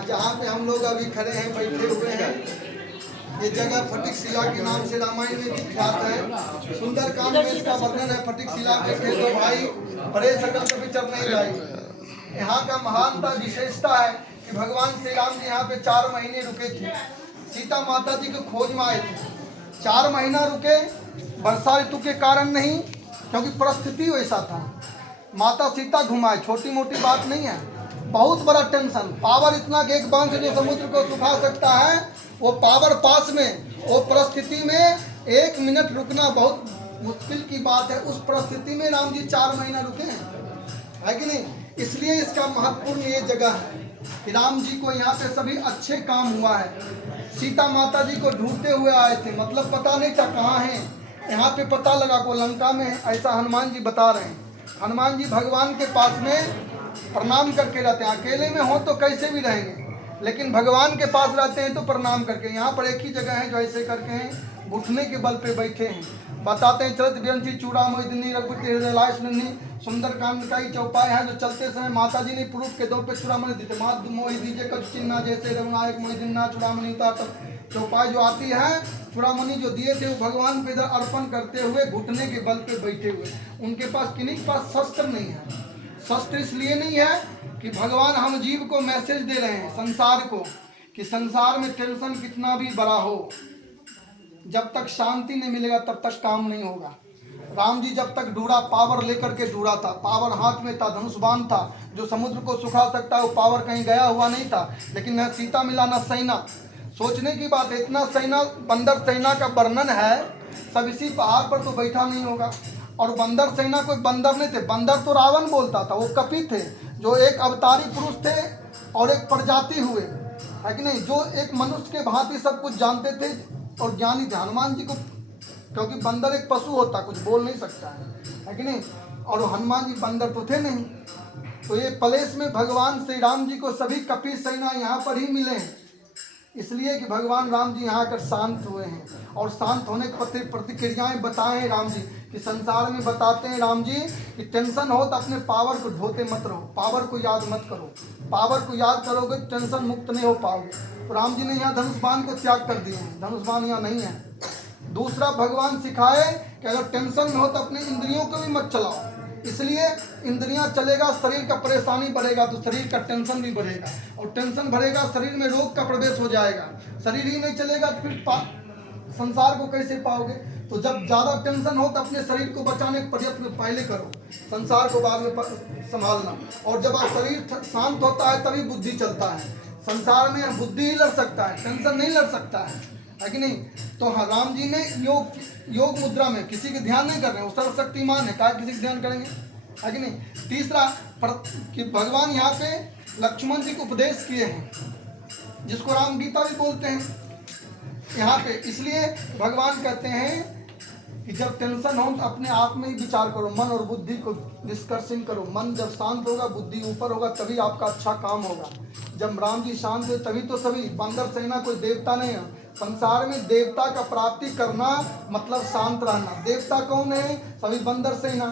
जहाँ पे हम लोग अभी खड़े हैं, बैठे हुए हैं, ये जगह फटिक शिला के नाम से रामायण में विख्यात है। सुंदरकांड में इसका वर्णन है। फटिक शिला देखे तो भाई बड़े सकल तो विचर नहीं जाए। यहाँ का महानता विशेषता है कि भगवान श्री राम जी यहाँ पे 4 महीने रुके थे। सीता माता जी को खोज में आए थे। 4 महीना रुके, वर्षा ऋतु के कारण नहीं, क्योंकि परिस्थिति वैसा था। माता सीता घुमाए, छोटी मोटी बात नहीं है, बहुत बड़ा टेंशन। पावर इतना कि एक बांध से जो समुद्र को सुखा सकता है, वो पावर पास में, वो परिस्थिति में 1 मिनट रुकना बहुत मुश्किल की बात है। उस परिस्थिति में राम जी 4 महीना रुके हैं, है कि नहीं? इसलिए इसका महत्वपूर्ण ये जगह है कि राम जी को यहाँ पे सभी अच्छे काम हुआ है। सीता माता जी को ढूंढते हुए आए थे, मतलब पता नहीं था कहाँ हैं। यहाँ पे पता लगा को लंका में है, ऐसा हनुमान जी बता रहे हैं। हनुमान जी भगवान के पास में प्रणाम करके रहते हैं। अकेले में हो तो कैसे भी रहेंगे, लेकिन भगवान के पास रहते हैं तो प्रणाम करके। यहाँ पर एक ही जगह है जो ऐसे करके हैं, घुटने के बल पे बैठे हैं। बताते हैं चरत व्यंची चूड़ा मोहिनी रघुपति हृदय लाश नन्ही। सुंदरकांड का ही चौपाई है जो चलते समय माता जी ने पुरुष के दो पे चूड़ामणि दी थी। मात मोहि दीजिए कछ चिन्ह जैसे रघुनायक मोहिना चूड़ामणि उतार। चौपाई जो आती है, चूड़ामणि जो दिए थे वो भगवान पे अर्पण करते हुए घुटने के बल पे बैठे हुए। उनके पास किन्हीं के पास शस्त्र नहीं है। शस्त्र इसलिए नहीं है कि भगवान हम जीव को मैसेज दे रहे हैं, संसार को, कि संसार में टेंशन कितना भी बड़ा हो, जब तक शांति नहीं मिलेगा तब तक काम नहीं होगा। राम जी जब तक ढूंढा, पावर लेकर के ढूंढा था, पावर हाथ में था, धनुष्बाण था जो समुद्र को सुखा सकता है, वो पावर कहीं गया हुआ नहीं था। लेकिन न सीता मिला न सेना। सोचने की बात है, इतना सेना, बंदर सेना का वर्णन है, सब इसी पहाड़ पर तो बैठा नहीं होगा। और बंदर सेना कोई बंदर नहीं थे, बंदर तो रावण बोलता था, वो कपि थे जो एक अवतारी पुरुष थे और एक प्रजाति हुए, है कि नहीं, जो एक मनुष्य के भांति सब कुछ जानते थे और ज्ञानी थे। हनुमान जी को, क्योंकि बंदर एक पशु होता, कुछ बोल नहीं सकता है कि नहीं, और हनुमान जी बंदर तो थे नहीं। तो ये प्लेस में भगवान श्री राम जी को सभी कपि सेना यहाँ पर ही मिले हैं, इसलिए कि भगवान राम जी यहाँ आकर शांत हुए हैं। और शांत होने की प्रतिक्रियाएं बताए हैं राम जी, कि संसार में बताते हैं राम जी कि टेंशन हो तो अपने पावर को ढोते मत रहो, पावर को याद मत करो। पावर को याद करोगे तो टेंशन मुक्त नहीं हो पाओगे। तो राम जी ने यहाँ धनुष्बाण को त्याग कर दिए हैं, धनुष्बाण यहाँ नहीं है। दूसरा, भगवान सिखाए कि अगर टेंशन में हो तो अपनी इंद्रियों को भी मत चलाओ। इसलिए इंद्रियां चलेगा, शरीर का परेशानी बढ़ेगा तो शरीर का टेंशन भी बढ़ेगा, और टेंशन बढ़ेगा शरीर में रोग का प्रवेश हो जाएगा। शरीर ही नहीं चलेगा तो फिर संसार को कैसे पाओगे? तो जब ज़्यादा टेंशन हो तो अपने शरीर को बचाने का प्रयत्न पहले करो, संसार को बाद में संभालना। और जब आप शरीर शांत होता है तभी बुद्धि चलता है। संसार में बुद्धि ही लड़ सकता है, टेंशन नहीं लड़ सकता है कि नहीं? तो हाँ, राम जी ने योग मुद्रा में किसी के ध्यान नहीं कर रहे हैं, वो सर्वशक्तिमान है, क्या किसी के ध्यान करेंगे, है कि नहीं? तीसरा कि भगवान यहाँ पे लक्ष्मण जी को उपदेश किए हैं, जिसको राम गीता भी बोलते हैं यहाँ पे। इसलिए भगवान कहते हैं कि जब टेंशन हो तो अपने आप में ही विचार करो, मन और बुद्धि को डिस्कशन करो। मन जब शांत होगा, बुद्धि ऊपर होगा, तभी आपका अच्छा काम होगा। जब राम जी शांत हुए तभी तो सभी, बंदर सेना कोई देवता नहीं है। संसार में देवता का प्राप्ति करना मतलब शांत रहना। देवता कौन है? सभी बंदर सेना,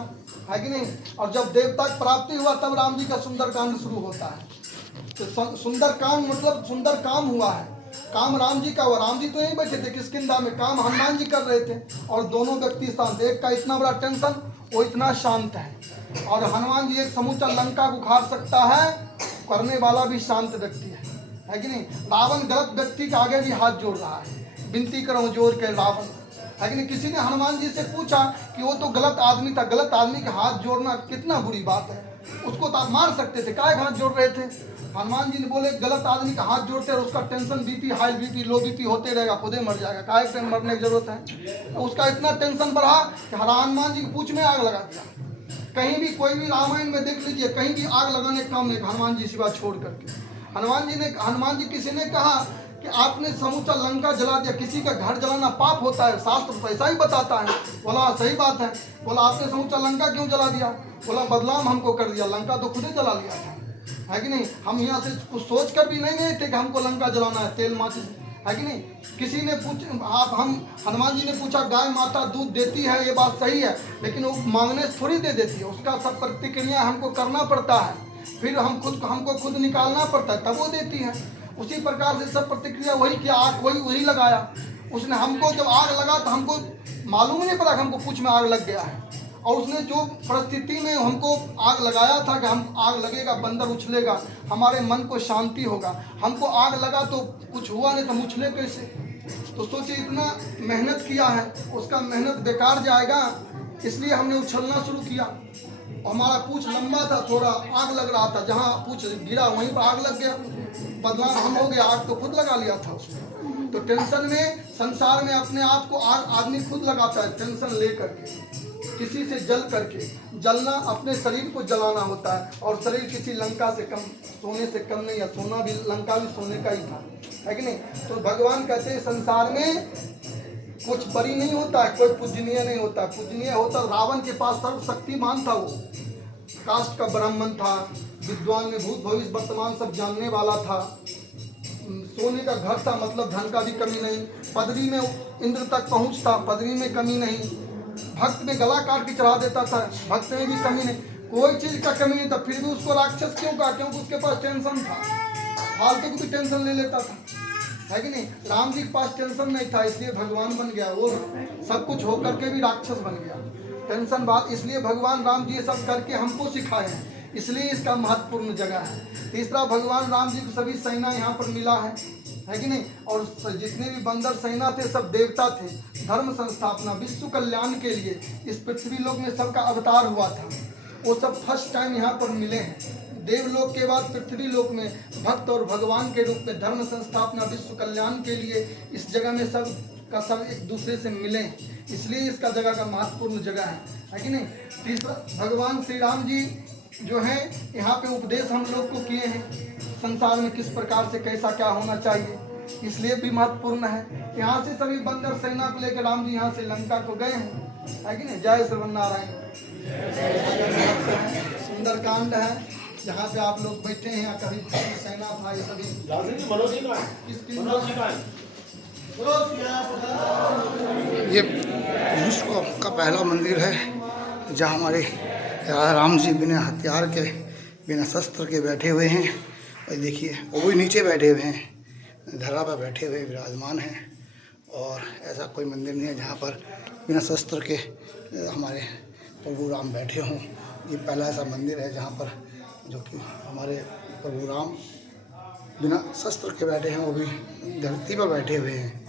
है कि नहीं? और जब देवता की प्राप्ति हुआ तब राम जी का सुंदरकांड शुरू होता है। तो सुंदरकांड मतलब सुंदर काम हुआ है, काम राम जी का हुआ। राम जी तो यहीं बैठे थे किष्किंधा में, काम हनुमान जी कर रहे थे, और दोनों व्यक्ति शांत। एक का इतना बड़ा टेंशन, वो इतना शांत है। और हनुमान जी एक समूचा लंका को उखाड़ सकता है, करने वाला भी शांत व्यक्ति है कि नहीं? रावण गलत व्यक्ति के आगे भी हाथ जोड़ रहा है, विनती करो जोड़ के रावण, है कि नहीं? किसी ने हनुमान जी से पूछा कि वो तो गलत आदमी था, गलत आदमी के हाथ जोड़ना कितना बुरी बात है, उसको तो आप मार सकते थे, काहे हाथ जोड़ रहे थे? हनुमान जी ने बोले गलत आदमी का हाथ जोड़ते और उसका tension BP high BP low BP होते रहेगा, खुदे मर जाएगा, काहे पे मरने की जरूरत है? तो उसका इतना टेंशन बढ़ा कि हनुमान जी की पूंछ में आग लगा दिया। कहीं भी कोई भी रामायण में देख लीजिए, कहीं भी आग लगाने का काम नहीं हनुमान जी सिवा छोड़ करके। हनुमान जी किसी ने कहा कि आपने समूचा लंका जला दिया, किसी का घर जलाना पाप होता है, शास्त्र तो ऐसा ही बताता है। बोला सही बात है। बोला आपने समूचा लंका क्यों जला दिया? बोला बदनाम हमको कर दिया, लंका तो खुदे जला लिया था, है कि नहीं? हम यहाँ से कुछ सोच कर भी नहीं गए थे कि हमको लंका जलाना है, तेल माचिस, है कि नहीं? किसी ने हनुमान जी ने पूछा गाय माता दूध देती है, ये बात सही है, लेकिन वो मांगने से थोड़ी दे देती है, उसका सब प्रतिक्रिया हमको करना पड़ता है। फिर हमको खुद निकालना पड़ता है, तब वो देती है। उसी प्रकार से सब प्रतिक्रिया वही किया, आग वही लगाया उसने। हमको जब आग लगा तो हमको मालूम नहीं पड़ा कि हमको पूंछ में आग लग गया है। और उसने जो परिस्थिति में हमको आग लगाया था कि हम आग लगेगा, बंदर उछलेगा, हमारे मन को शांति होगा, हमको आग लगा तो कुछ हुआ नहीं तो हम उछले कैसे? तो सोचिए इतना मेहनत किया है, उसका मेहनत बेकार जाएगा, इसलिए हमने उछलना शुरू किया। हमारा पूंछ लंबा था, थोड़ा आग लग रहा था, जहाँ पूंछ गिरा वहीं पर आग लग गया, बदनाम हम हो गया, आग तो खुद लगा लिया था उसने। तो टेंशन में, संसार में अपने आप को आग आदमी खुद लगाता है, टेंशन ले करके, किसी से जल करके। जलना अपने शरीर को जलाना होता है, और शरीर किसी लंका से कम, सोने से कम नहीं है, सोना भी, लंका भी सोने का ही था, है कि नहीं? तो भगवान कहते हैं संसार में कुछ बड़ी नहीं होता है, कोई पूजनीय नहीं होता। पूजनीय होता, रावण के पास सर्वशक्तिमान था, वो कास्ट का ब्राह्मण था, विद्वान में भूत भविष्य वर्तमान सब जानने वाला था, सोने का घर था, मतलब धन का भी कमी नहीं, पदवी में इंद्र तक पहुंच था, पदवी में कमी नहीं, भक्त में गला काट के चढ़ा देता था, भक्त में भी कमी नहीं, कोई चीज का कमी नहीं था। फिर भी उसको राक्षस क्यों कहा? क्योंकि उसके पास टेंशन था, फालतू की भी टेंशन ले लेता था, है कि नहीं? राम जी के पास टेंशन नहीं था, इसलिए भगवान बन गया। वो सब कुछ होकर के भी राक्षस बन गया, टेंशन बात। इसलिए भगवान राम जी ये सब करके हमको सिखाए हैं, इसलिए इसका महत्वपूर्ण जगह है। तीसरा, भगवान राम जी को सभी सेना यहाँ पर मिला है कि नहीं? और जितने भी बंदर सेना थे सब देवता थे। धर्म संस्थापना, विश्व कल्याण के लिए इस पृथ्वी लोक में सबका अवतार हुआ था, वो सब फर्स्ट टाइम यहाँ पर मिले हैं। देवलोक के बाद पृथ्वी लोक में भक्त और भगवान के रूप में धर्म संस्थापना, विश्व कल्याण के लिए इस जगह में सब एक दूसरे से मिले, इसलिए इसका जगह का महत्वपूर्ण जगह है कि नहीं? तीसरा, भगवान श्री राम जी जो है यहाँ पे उपदेश हम लोग को किए हैं, संसार में किस प्रकार से कैसा क्या होना चाहिए, इसलिए भी महत्वपूर्ण है। यहाँ से सभी बंदर सेना को लेकर राम जी यहाँ से लंका को गए हैं, है कि नहीं? जय श्री नारायण। सुंदर कांड है, जहाँ पे आप लोग बैठे हैं, कभी सेना था, ये सभी ये विश्व का पहला मंदिर है जहाँ हमारे राम जी बिना हथियार के, बिना शस्त्र के बैठे हुए हैं। और देखिए वो भी नीचे बैठे हुए हैं, धरा पर बैठे हुए विराजमान हैं। और ऐसा कोई मंदिर नहीं है जहाँ पर बिना शस्त्र के हमारे प्रभु राम बैठे हों। ये पहला ऐसा मंदिर है जहाँ पर जो कि हमारे प्रभु राम बिना शस्त्र के बैठे हैं, वो भी धरती पर बैठे हुए हैं।